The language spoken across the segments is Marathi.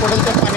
por el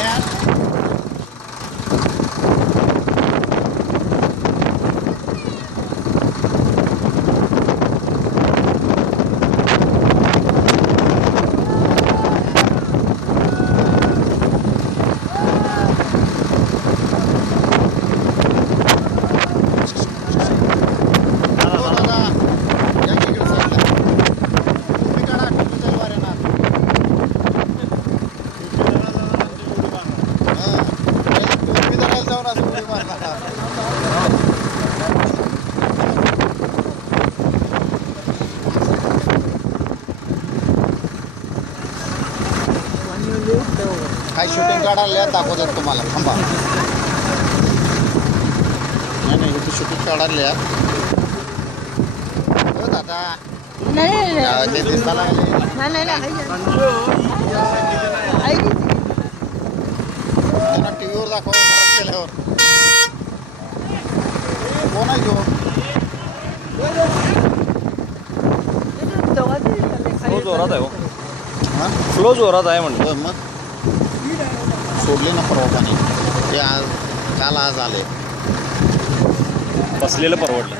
काय शूटिंग काढायला दाखवतात तुम्हाला? थांबा. नाही नाही इथे शूटिंग काढायला हो दादा. नाही अं, ते दिसायला लागले. नाही नाही आई त्यांना टी व्हीवर दाखवा केल्यावर. कोण आहे तो? फ्लो जोरात आहे हो. हां? फ्लो जोरात आहे म्हणलं. होय मग? सोडली ना परवा पाणी ते आज काल आज आले. बसलेलं परवडलं.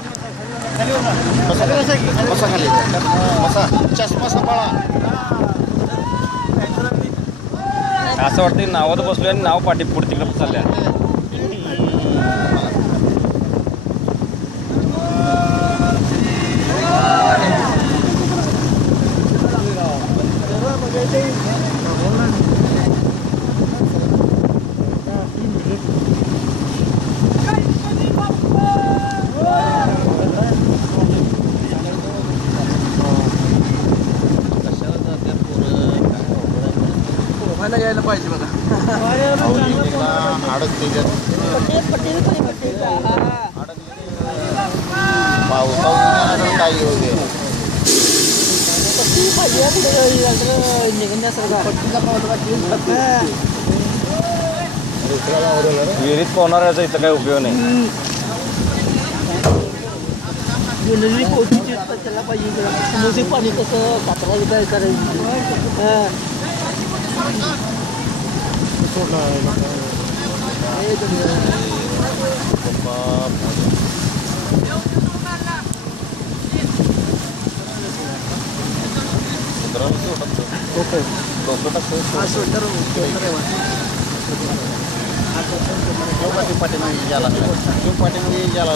बसा बसा. खाली बसा चष्मा सांभाळा. असं वाटतं नावात बसलोय आणि नाव पाठी पुढे तिकडे चालल्या. आहे. यायला पाहिजे बघा. पावसाळ्यात काय येऊ दे विहिरीत पोहणाऱ्याचा इथं काही उपयोग नाही त्याला पाहिजे पाणी कसं कातराचं काय करायचं हा. डोकं हा स्वेटर स्वेटर आहे वाटतं.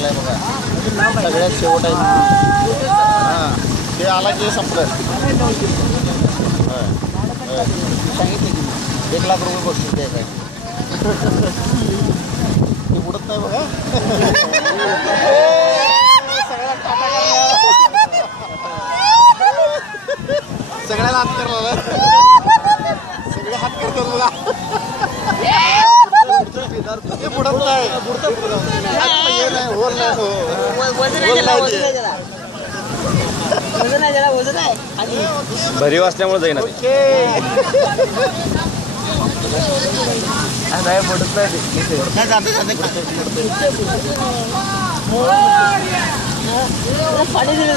आहे बघा सगळ्यात शेवट आहे हां ते आला की संपलं होय. सांगितलं की मी. एक लाख रुपये बक्षीस द्यायचं आहे. ते उडत नाही बघा. सगळ्या टाटा सगळ्याला हात करला सगळे हात करतात बघा. बुडत नाही. हे नाही. होल नाही हो. वजन आहे वजन त्याला, वजन आहे. आणि भरीव असल्यामुळे जाईना ते. नाही पडत नाही काय जाते जाते खाते. पाणी दिलं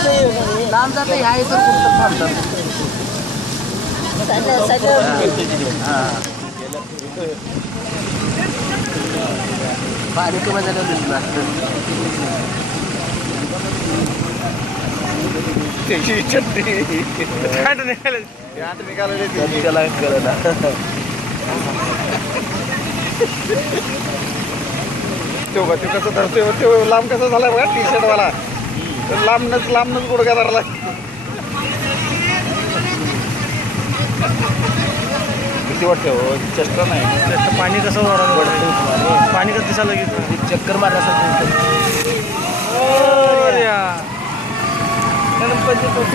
लांब जातं ह्या इथं कुठं थांबतात पाणी कमी झालं त्याची चटणी त्याला कळलं तो बघ, तो कसं धरतोय तो लांब कसा झाला बघा टी शर्ट वाला. तो लांबनच लांबनच गुडघा धरला किती वाटतं हो चेष्टा नाही. पाणी कसं पाणी कसं दिसायला लागेल? चक्कर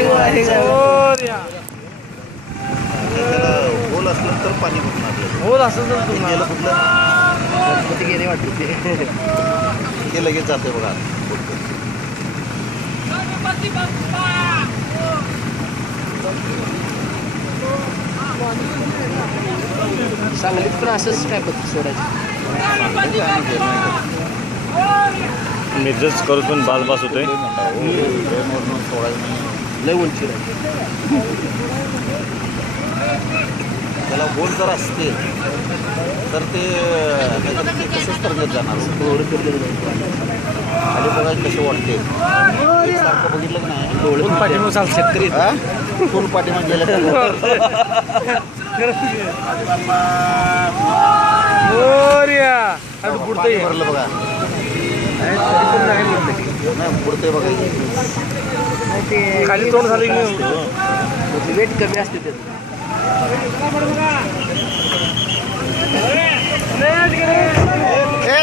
मारण्यासाठी बोल असलं तर पाणी कुठून हो असं तर गेलं कुठलं? गणपती गेले वाटतं ते. ते लगेच जाते बघा. सांगलीत पण असंच काय पद्धत सोडायचं? मिरजच करून पण बास बास होतोय. लय उंची राहते त्याला गोल जर असते तर ते कसंच तरंगत जाणार. खाली बघायला कसे वाटते एकसारखं बघितलं की नाही चाल शेतकरी? हा? फुल पाठीमागे गेलं भरलं बघा. नाही बुडते बघा खाली तोंड झालं वेट कमी असते त्याचं.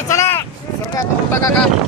चला. सरका काका?